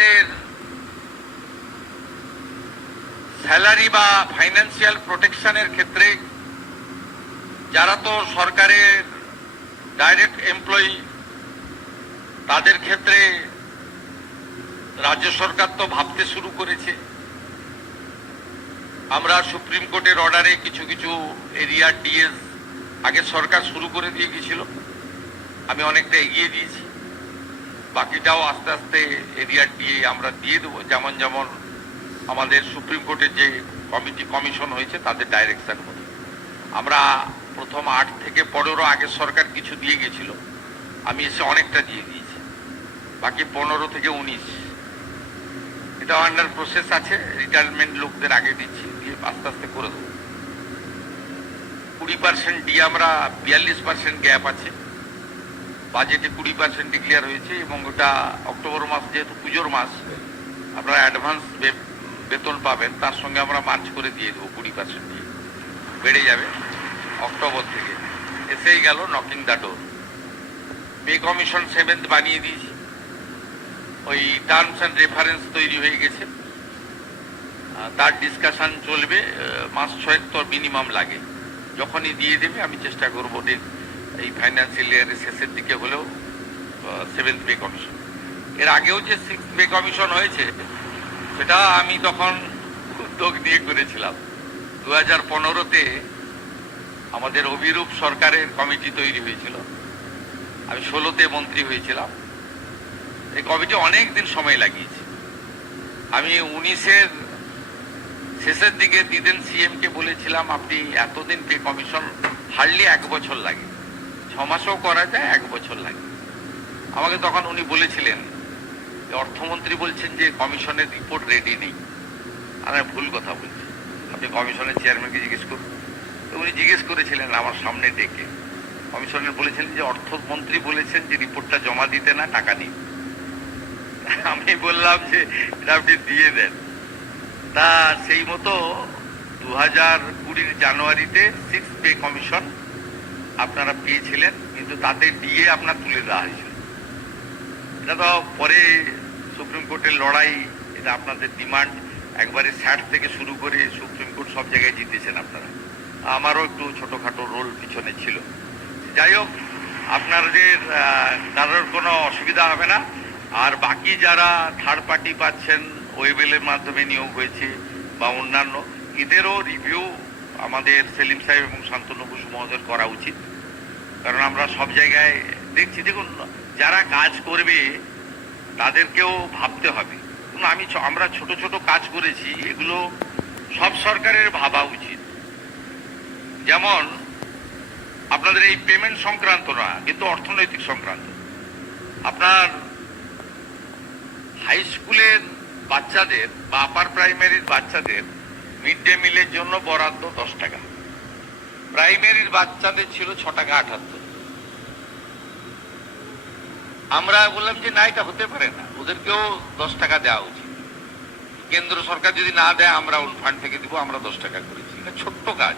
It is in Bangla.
আমাদের স্যালারি বা ফাইন্যান্সিয়াল প্রোটেকশনের ক্ষেত্রে যারা তো সরকারের ডাইরেক্ট এমপ্লয়ি, তাদের ক্ষেত্রে রাজ্য সরকার তো ভাবতে শুরু করেছে। আমরা সুপ্রিম কোর্টের অর্ডারে কিছু কিছু এরিয়া ডিএস আগে সরকার শুরু করে দিয়ে গেছিল, আমি অনেকটা এগিয়ে দিয়েছি। বাকিটাও আস্তে আস্তে এরিয়া ডিএ আমরা দিয়ে দেবো, যেমন যেমন আমাদের সুপ্রিম কোর্টের যে কমিশন হয়েছে তাদের ডাইরেকশন মতো। আমরা প্রথম 8 থেকে 15 আগের সরকার কিছু দিয়ে গেছিল, আমি এসে অনেকটা দিয়ে দিয়েছি। বাকি 15 থেকে 19 এটা আন্ডার প্রসেস আছে, রিটায়ারমেন্ট লোকদের আগে দিচ্ছি, দিয়ে আস্তে আস্তে করে দেবো। 20% দিয়ে আমরা 42% গ্যাপ আছে, বাজেটে 20% ডিক্লেয়ার হয়েছে এবং ওটা অক্টোবর মাস যেহেতু পুজোর মাস, আপনারা অ্যাডভান্স বেতন পাবেন, তার সঙ্গে আমরা মার্চ করে দিয়ে দেবো। 20% দিয়ে বেড়ে যাবে অক্টোবর থেকে। এসেই গেল knocking the door. Pay commission 7th বানিয়ে দিয়েছি, ওই টার্মস অ্যান্ড রেফারেন্স তৈরি হয়ে গেছে, তার ডিসকাশন চলবে। মাস 6 তো মিনিমাম লাগে, যখনই দিয়ে দেবে আমি চেষ্টা করবো এই ফাইন্যান্সিয়াল ইয়ারের শেষের দিকে হলেও 7th পে কমিশন। এর আগেও যে 6th পে কমিশন হয়েছে সেটা আমি তখন উদ্যোগ নিয়ে করেছিলাম। 2015-তে আমাদের অভিরূপ সরকারের কমিটি তৈরি হয়েছিল, আমি 16-তে মন্ত্রী হয়েছিলাম। এই কমিটি অনেক দিন সময় লাগিয়েছে। আমি 19-এর শেষের দিকে দিদেন সিএমকে বলেছিলাম, আপনি এতদিন পে কমিশন হার্ডলি 1 বছর লাগে, 6 মাসও করা যায়, 1 বছর লাগে। আমাকে তখন উনি বলেছিলেন, অর্থমন্ত্রী বলছেন যে কমিশনের রিপোর্ট রেডি নেই। আমি ভুল কথা বলছি, আপনি কমিশনের চেয়ারম্যানকে জিজ্ঞেস করুন। উনি জিজ্ঞেস করেছিলেন আমার সামনে ডেকে, কমিশনের বলেছিলেন যে অর্থমন্ত্রী বলেছেন যে রিপোর্টটা জমা দিতে না, টাকা নেই। আমি বললাম যে এটা আপনি দিয়ে দেন। তা সেই মতো 2020 জানুয়ারিতে 6th পে কমিশন আপনারা পেয়েছিলেন, কিন্তু তাতে দিয়ে আপনার তুলে দেওয়া হয়েছিল। এটা তো পরে সুপ্রিম কোর্টের লড়াই, এটা আপনাদের ডিমান্ড, একবারে স্যাট থেকে শুরু করে সুপ্রিম কোর্ট সব জায়গায় জিতেছেন আপনারা। আমারও একটু ছোটোখাটো রোল পিছনে ছিল। যাই হোক, আপনাদের কারোর কোনো অসুবিধা হবে না। আর বাকি যারা থার্ড পার্টি পাচ্ছেন, ওয়েবেলের মাধ্যমে নিয়োগ হয়েছে বা অন্যান্য, এদেরও রিভিউ আমাদের সেলিম সাহেব এবং শান্তনু বসু মহোদয়ের করা উচিত। কারণ আমরা সব জায়গায় দেখছি, দেখুন যারা কাজ করবে তাদেরকেও ভাবতে হবে। আমরা ছোট ছোট কাজ করেছি, এগুলো সব সরকারের ভাবা উচিত। যেমন আপনাদের এই পেমেন্ট সংক্রান্ত না, কিন্তু অর্থনৈতিক সংক্রান্ত। আপনার হাই স্কুলের বাচ্চাদের বা আপার প্রাইমারির বাচ্চাদের মিড ডে মিলের জন্য বরাদ্দ 10 টাকা, প্রাইমারির বাচ্চাদের ছিল 6 টাকা 78। আমরা বললাম যে না, এটা হতে পারে না, ওদেরকেও 10 টাকা দেওয়া উচিত। কেন্দ্র সরকার যদি না দেয়, আমরা ওন ফান্ড থেকে দিব, আমরা 10 টাকা করেছি। এটা ছোট্ট কাজ।